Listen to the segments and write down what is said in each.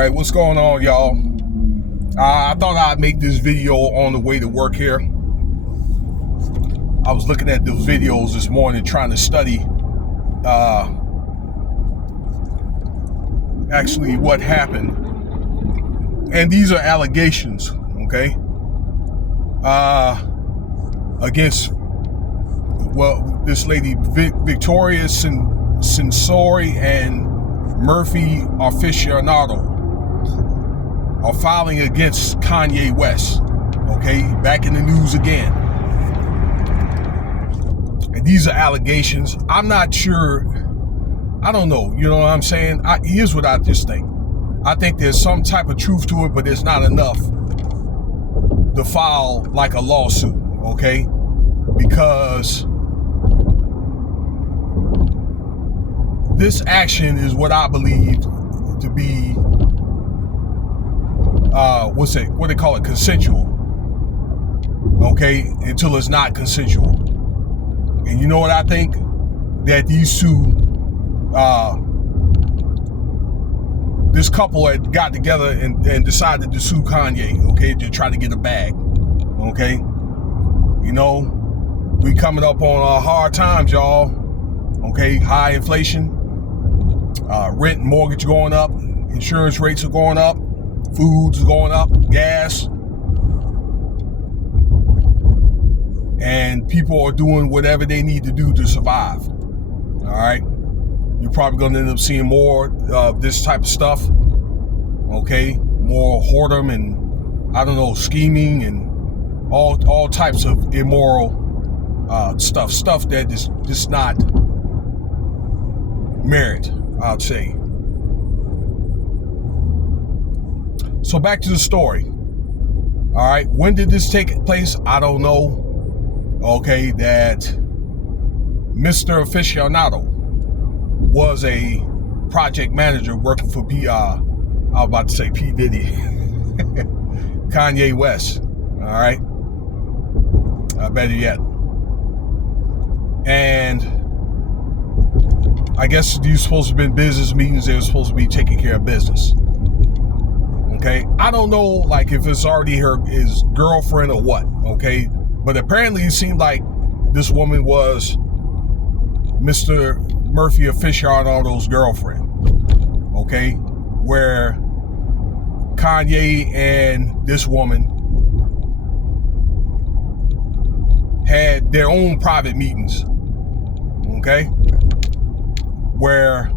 Alright, what's going on, y'all? I thought I'd make this video on the way to work here. I was looking at those videos this morning trying to study actually what happened. And these are allegations, okay? Against, well, this lady, Victoria Censori and Murphy Aficionado are filing against Kanye West, okay? Back in the news again. And these are allegations. I'm not sure. I don't know. You know what I'm saying? Here's what I just think. I think there's some type of truth to it, but there's not enough to file like a lawsuit, okay? Because this action is what I believe to be, what they call it, consensual, okay? Until it's not consensual. And you know what I think? That these two, this couple had got together and decided to sue Kanye, okay, to try to get a bag, okay? You know, we coming up on hard times, y'all, okay? High inflation, rent and mortgage going up, insurance rates are going up, food's going up, gas, and people are doing whatever they need to do to survive, all right? You're probably going to end up seeing more of this type of stuff, okay? More whoredom and, I don't know, scheming and all types of immoral stuff that is just not merit, I'd say. So back to the story, all right? When did this take place? I don't know, okay? That Mr. Aficionado was a project manager working for I was about to say P. Diddy, Kanye West, all right? Better yet. And I guess these supposed to have been business meetings. They were supposed to be taking care of business, okay? I don't know, like, if it's already his girlfriend or what, okay? But apparently it seemed like this woman was Mr. Murphy Aficionado's girlfriend, okay? Where Kanye and this woman had their own private meetings, okay? Where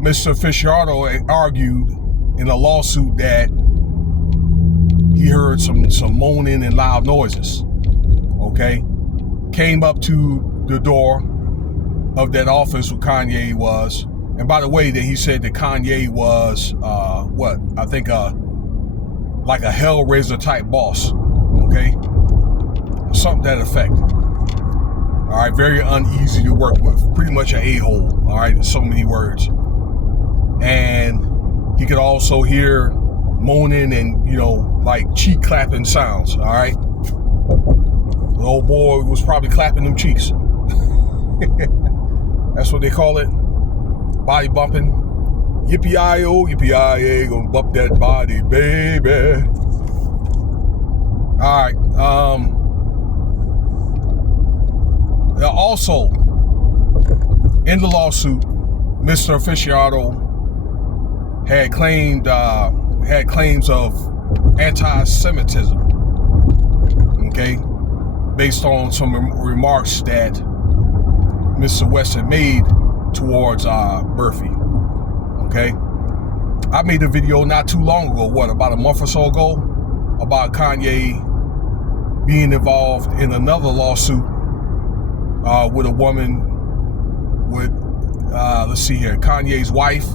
Mr. Aficionado argued in a lawsuit that he heard some moaning and loud noises, okay? Came up to the door of that office where Kanye was. And by the way, that he said that Kanye was, I think like a Hellraiser type boss, okay? Something to that effect. All right, very uneasy to work with. Pretty much an a-hole, all right, in so many words. And he could also hear moaning and, you know, like cheek clapping sounds, all right? The old boy was probably clapping them cheeks. That's what they call it. Body bumping. Yippee-i-o, yippee-i-a, gonna bump that body, baby. All right. Also, in the lawsuit, Mr. Aficionado had claims of antisemitism, okay, based on some remarks that Mr. West had made towards Murphy, okay? I made a video not too long ago, about a month or so ago, about Kanye being involved in another lawsuit with a woman with, let's see here, Kanye's wife,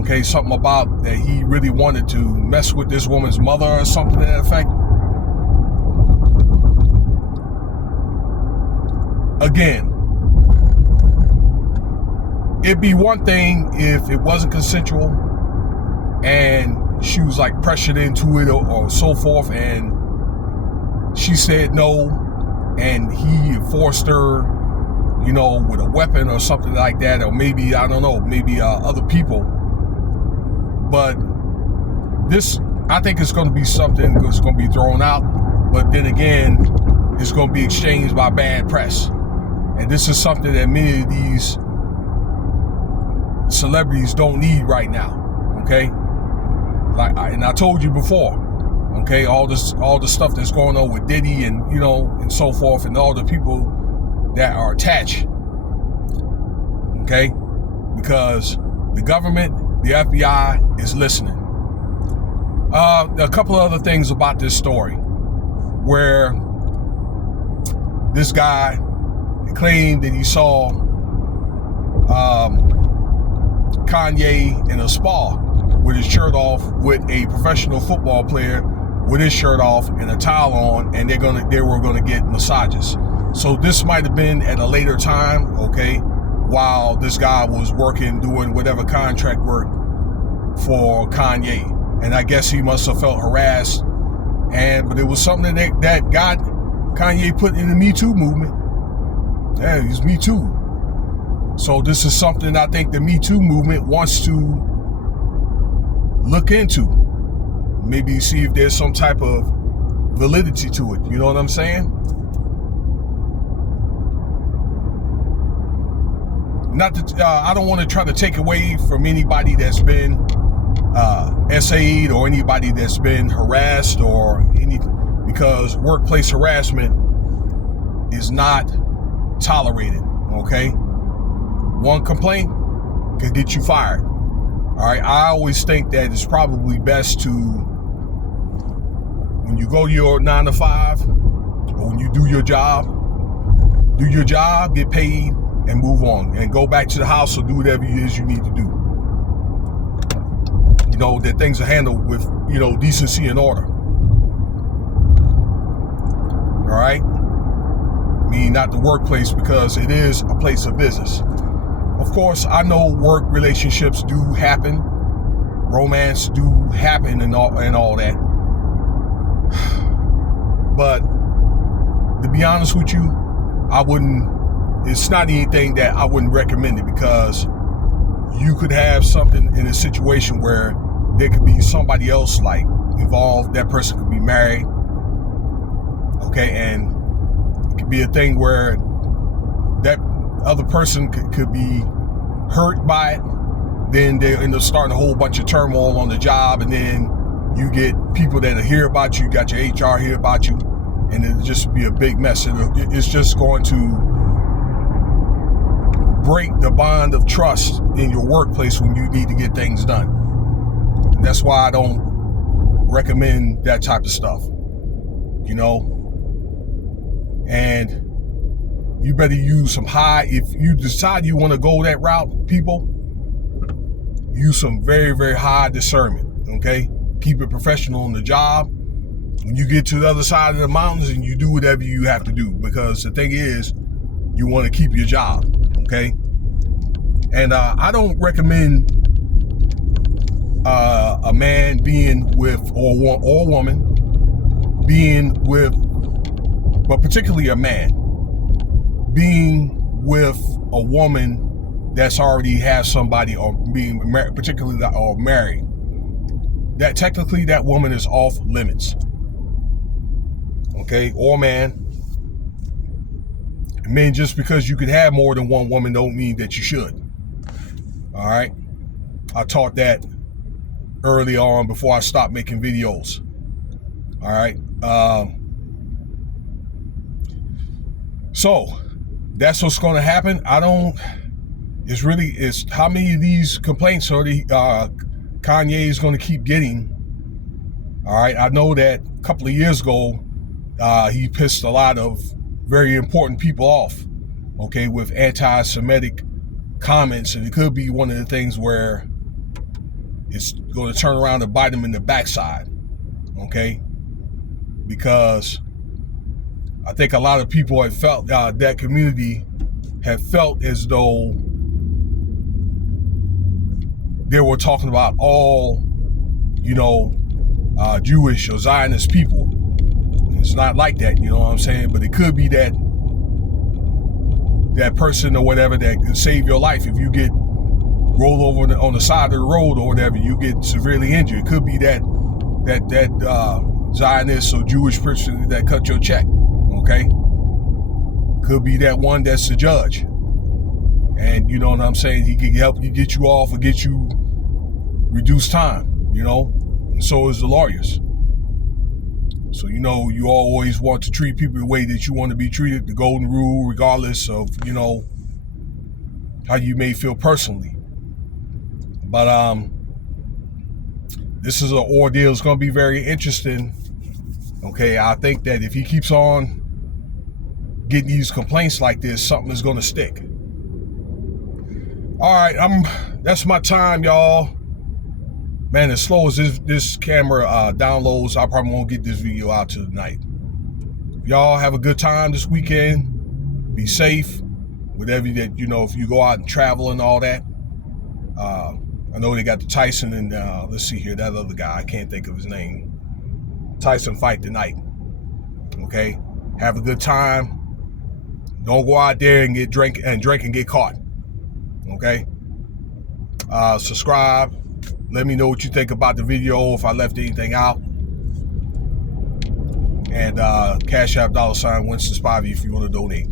okay? Something about that he really wanted to mess with this woman's mother or something to that effect. Again, it'd be one thing if it wasn't consensual and she was like pressured into it or so forth, and she said no and he forced her, with a weapon or something like that, or maybe, I don't know, maybe other people. But this, I think it's going to be something that's going to be thrown out, but then again, it's going to be exchanged by bad press. And this is something that many of these celebrities don't need right now, okay? And I told you before, okay, all the stuff that's going on with Diddy and, and so forth, and all the people that are attached, okay? Because the government, the FBI is listening. A couple of other things about this story, where this guy claimed that he saw Kanye in a spa with his shirt off, with a professional football player with his shirt off and a towel on, and they were gonna get massages. So this might have been at a later time, okay, while this guy was working, doing whatever contract work for Kanye. And I guess he must have felt harassed, but it was something that got Kanye put in the Me Too movement. Yeah, he's Me Too. So this is something I think the Me Too movement wants to look into. Maybe see if there's some type of validity to it. You know what I'm saying? Not that I don't want to try to take away from anybody that's been SA'd or anybody that's been harassed or anything, because workplace harassment is not tolerated, okay? One complaint can get you fired. All right, I always think that it's probably best to, when you go to your 9 to 5, or when you do your job, get paid, and move on, and go back to the house or do whatever it is you need to do. That things are handled with, decency and order. All right? I mean, not the workplace, because it is a place of business. Of course, I know work relationships do happen, romance do happen, and all that. But to be honest with you, it's not anything that I wouldn't recommend it, because you could have something in a situation where there could be somebody else involved. That person could be married, okay, and it could be a thing where that other person could be hurt by it. Then they end up starting a whole bunch of turmoil on the job, and then you get people that hear about you, got your HR hear about you, and it'll just be a big mess. It's just going to break the bond of trust in your workplace when you need to get things done. And that's why I don't recommend that type of stuff, and you better use some if you decide you want to go that route, people, use some very, very high discernment, okay? Keep it professional on the job. When you get to the other side of the mountains, and you do whatever you have to do, because the thing is, you want to keep your job, okay? And I don't recommend a man being with, or woman being with, but particularly a man being with a woman that's already has somebody, or being married, particularly or married. That technically that woman is off limits, okay, or man. Men, just because you could have more than one woman don't mean that you should. All right, I taught that early on before I stopped making videos. All right, so that's what's going to happen. It's how many of these complaints are Kanye is going to keep getting. All right, I know that a couple of years ago, he pissed a lot of very important people off, okay, with anti-Semitic comments, and it could be one of the things where it's going to turn around and bite him in the backside, okay, because I think a lot of people have felt, that community have felt as though they were talking about all, Jewish or Zionist people. It's not like that, you know what I'm saying? But it could be that that person or whatever that can save your life. If you get rolled over on the side of the road or whatever, you get severely injured. It could be that Zionist or Jewish person that cut your check, okay? Could be that one that's the judge. And you know what I'm saying? He can help you get you off or get you reduced time, you know? And so is the lawyers. So, you know, you always want to treat people the way that you want to be treated, the golden rule, regardless of, you know, how you may feel personally. But this is an ordeal. It's going to be very interesting. Okay, I think that if he keeps on getting these complaints like this, something is going to stick. All right, that's my time, y'all. Man, as slow as this camera downloads, I probably won't get this video out till tonight. Y'all have a good time this weekend. Be safe. Whatever that, you know, if you go out and travel and all that. I know they got the Tyson and let's see here, that other guy, I can't think of his name. Tyson fight tonight. Okay? Have a good time. Don't go out there and drink and get caught. Okay? Subscribe. Let me know what you think about the video, if I left anything out. And Cash App $Winston Spivey if you want to donate.